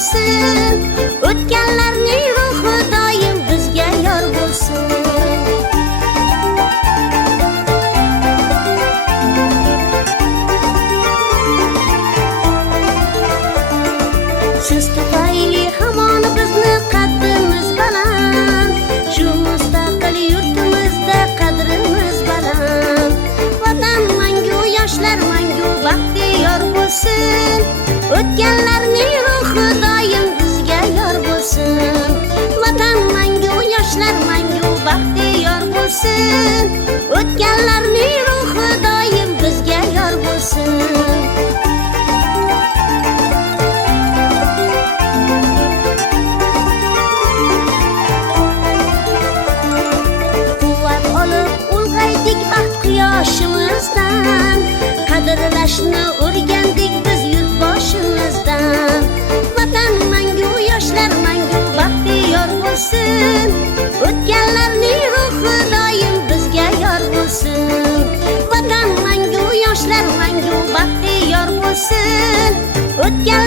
bo'lsin. O'tganlarning ruhi doim bizga yor bo'lsin. Siz tufayli hamon bizni qaddimiz baland, shu mustaqil yurtimizda qadrimiz baland. Vatan mangu, yoshlar mangu baxtiyor bo'lsin. O'tganlarning ruhi doim bizga yor bo'lsin. Vatan mangu, yoshlar mangu baxtiyor bo'lsin. O'tganlarning ruhi doim bizga yor bo'lsin. Yoshimizdan qadrlashni o'rgandik biz yurtboshimizdan. Vatan mangu, yoshlar mangu baxtiyor bo'lsin. O'tganlarning ruhi doim bizga yor bo'lsin. Vatan mangu, yoshlar mangu baxtiyor bo'lsin. O'tgan